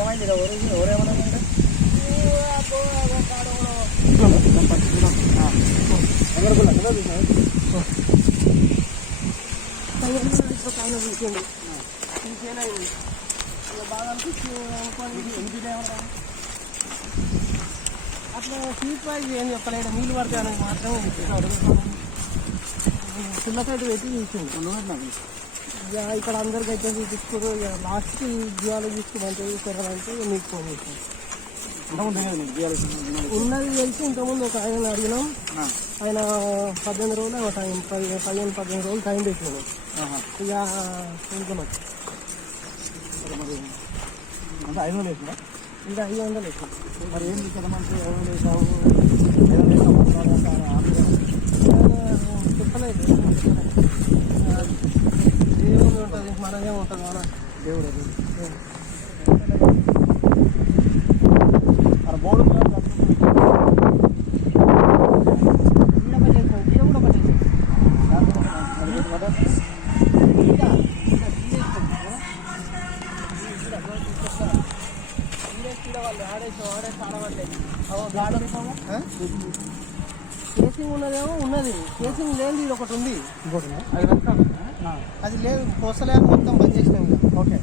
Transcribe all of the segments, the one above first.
ఏమైంది ఎవరు ఎవరేమన్నా ఆయన చూసిండు బాగా అనిపించి అనుకోండి అట్లా సీట్ ప్రైజ్ ఏం చెప్పలేదు నీళ్ళు పడితే అనేది మాత్రమే సైడ్ పెట్టి చూసిండు ఇక్కడ అందరికి అయితే చూపించుకోరు ఇక లాస్ట్ జియాలజిస్ట్ మంచిగా చూసుకోవాలంటే మీకు ఫోన్ చేశాను. ఉన్నది? తెలిసి ఇంతకుముందు ఒక ఆయన అడిగినాం. ఆయన పద్దెనిమిది రోజులు టైం పది పదిహేను పద్దెనిమిది రోజులు టైం పెట్టినాను ఇక అంటే ఐదు వందలు వేసిందా? ఇంకా ఐదు వందలు ఎక్కువ మరి ఏం మంచి ఐదు వందలు వేసావు. కేసింగ్ ఉన్నదేమో ఉన్నది. కేసింగ్ లేదు ఇది ఒకటి ఉంది. అది వెళ్తాం. అది లేదు కోసలేదు మొత్తం బంద్ చేసినాం ఓకే.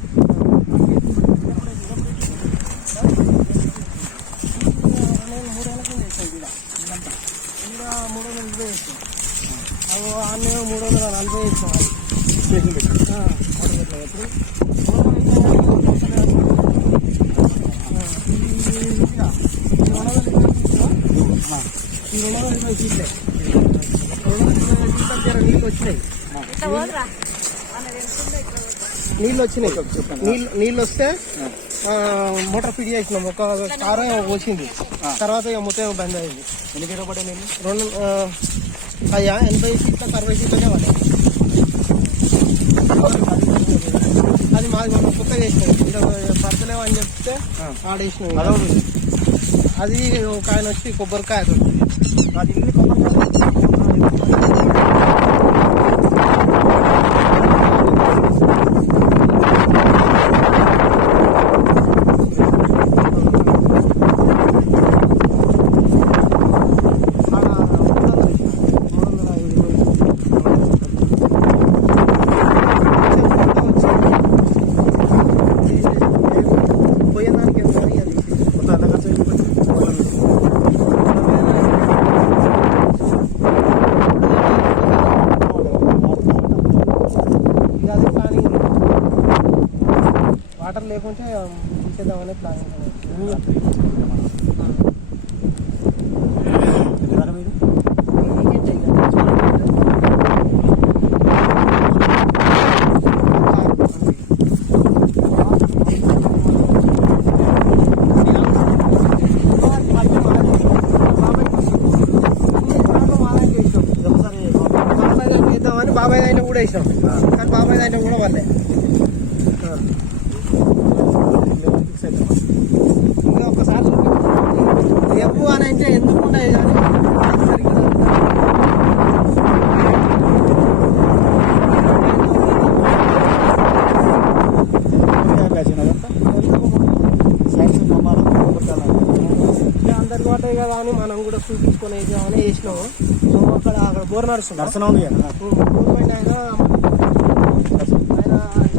మూడు వందల ఇరవై వేసాం అవి మూడు వందల నలభై వేసాం అది మూడు వందల ఇరవై నాలుగు కోసలేదు. ఆ, ఈ- ఈ ఈడ. ఈ రెండు వందల ఇరవై తీసుకురా. ఈ రెండు వందల ఇరవై సీట్లే రెండు వందల ఇరవై సీట్ల దగ్గర నీళ్ళు వచ్చినాయి నీళ్ళు వచ్చినాయి నీళ్ళు నీళ్ళు వస్తే మోటార్ ఫిట్ చేసినాం. ఒక కారు వచ్చింది తర్వాత ఇక మొత్తం బంద్ అయింది. ఎన్ని కిలో పడ్డా నేను రెండు అయ్యా ఎనభై సీట్లకు అరవై సీట్లకే పడ్డాయి. అది మాది మనం కుక్క చేసినాం. ఇక్కడ పడతలేవు అని చెప్తే ఆడేసినాం. అది ఒక ఆయన వచ్చి కొబ్బరికాయ కొట్టిండు. అది ఇన్ని కొబ్బరికాయ ఆడ మూడు వందలు వేసినాం. మూడు వందల ఇరవై. పోయేదానికి ఏమో కానీ అది మొత్తం ఎంత ఖర్చు అయిపోయింది ఇది అది ప్లానింగ్ వాటర్ లేకుంటే తీసేద్దామనే ప్లాన్ బాబాయ్ దాంట్లో కూడా వేసినాం కానీ బాబాయ్ దాంట్లో కూడా వాళ్ళే ఫిక్స్ అయిపోయింది ఇంకా ఒకసారి రేపు అని అంటే ఎందుకు ఉండదు కానీ సరిగ్గా ఇక అందరికి పడ్డాయి కదా అని మనం కూడా చూపించుకొని వేసామని వేసినాము సో అక్కడ అక్కడ బోర్ నడుస్తుంది. దర్శనం ఉంది కదా. బోర్ పైన ఆయన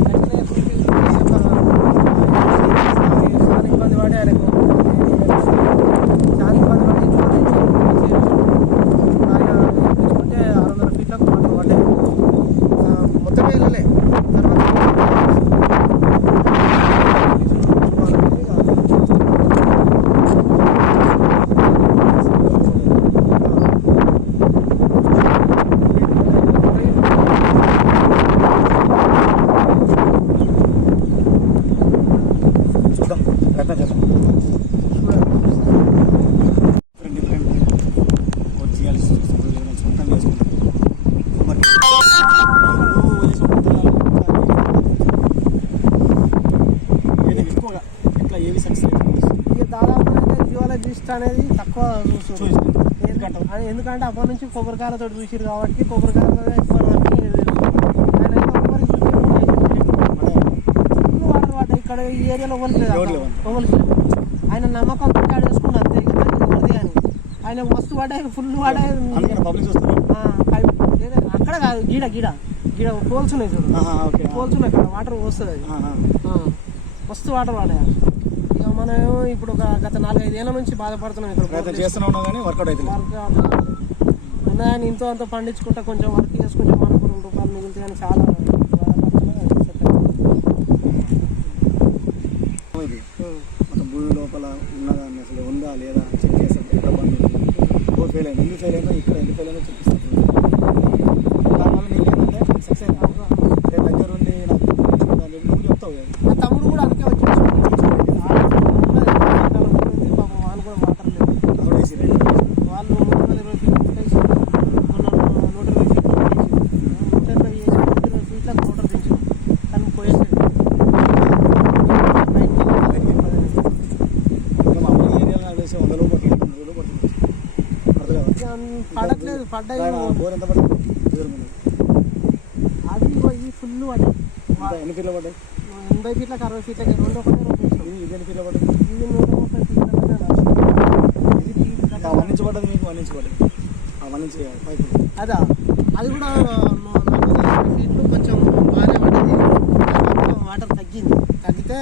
వెంటనే చూపించి చాలా ఇబ్బంది పడి ఆయనకు చాలా ఇబ్బంది పడి చూపించి ఆయన వేయించుకుంటే ఆరు వందల ఫీట్లకు వాటర్ పడ్డాయి ఆ, మొత్తం వెళ్ళలే చూద్దాం ప్రయత్నం చేద్దాం డిఫరెంట్ డిఫరెంట్ వచ్చి కలిసి సొంతం చేసుకుంటాం మరి ఏది ఎక్కువగా ఎట్లా ఏవి సక్సెస్ ఇక దాదాపు జియాలజిస్ట్ అనేది తక్కువ చూస్తారు చూసి ఎందుకంటే అది ఎందుకంటే అప్పటి నుంచి కొబ్బరికాయలతో చూసిరు కాబట్టి ఎక్కువ. ఫుల్ వాటర్ ఇక్కడ ఈ ఏరియాలో ఆయన నమ్మకం తోటి వేసుకున్నా అంతే అని ఆయన వస్తు పడే ఫుల్ పడే అక్కడ కాదు గీడ గీడ. గీడ పోల్స్ ఉన్నాయి చూడు. అక్కడ వాటర్ వస్తుంది అది. మస్తు వాటర్ వాడే మనం ఇప్పుడు ఒక గత నాలుగైదు ఏళ్ళ నుంచి బాధపడుతున్నాం ఇక్కడ ప్రయత్నం చేస్తూనే ఉన్నాం కానీ వర్కౌట్ అవుతుంది ఉన్నాయని ఇంతో అంత పండించుకుంటా కొంచెం వర్క్ చేసుకుంటే మనకు రెండు రూపాయలు మిగులుతాయి అని చాలా. ఇది. మొత్తం భూమి లోపల ఉన్నదాన్ని అసలు ఉందా లేదా చెక్ చేస్తాం. ఎక్కడ బండి ఫెయిల్ అయింది ఎందుకు ఫెయిల్ అయిందో ఇక్కడ ఎందుకు ఫెయిల్ అయిందో చూపిస్తాం దానివల్ల నీకు ఏంటంటే సక్సెస్ అయింది రేపు దగ్గర ఉండి నాకు చూడాలి నువ్వు చెప్తావు కదా మా తమ్ముడు కూడా అందుకే వచ్చేసి పాపం వాళ్ళు కూడా వాటర్ లేదు అక్కడ వేసి రైట్ వాళ్ళు మూడు వందల ఇరవై ఫీట్లు కొట్టేసి మొన్న నూట ఇరవై ఫీట్లు కొట్టేసి నూట ఇరవై వేసి నూట ఇరవై ఫీట్లకు మోటార్ దించాం కానీ పోయేసేది బయటికి వెళ్ళి ఇంకా మామూలు పడుతుంది వంద రోజులు పడుతుంది. పడతలేదా ఇక పడట్లేదు పడ్డాయి బోర్ ఎంత పడుతుంది అది ఈ ఫుల్ పడ్డాయి. ఎన్ని ఫీట్లు పడ్డాయి? ఎనభై ఫీట్లకు అరవై ఫీట్లకి రెండు ఒకటే ఇది ఎన్ని ఫీట్లు పడ్డాయి? ఇది నూట ముప్పై మీకు వన్ నుంచి పైపు అదా అది కూడా ఫీట్లు కొంచెం బాగానే పడ్డది వాటర్ తగ్గింది. తగ్గితే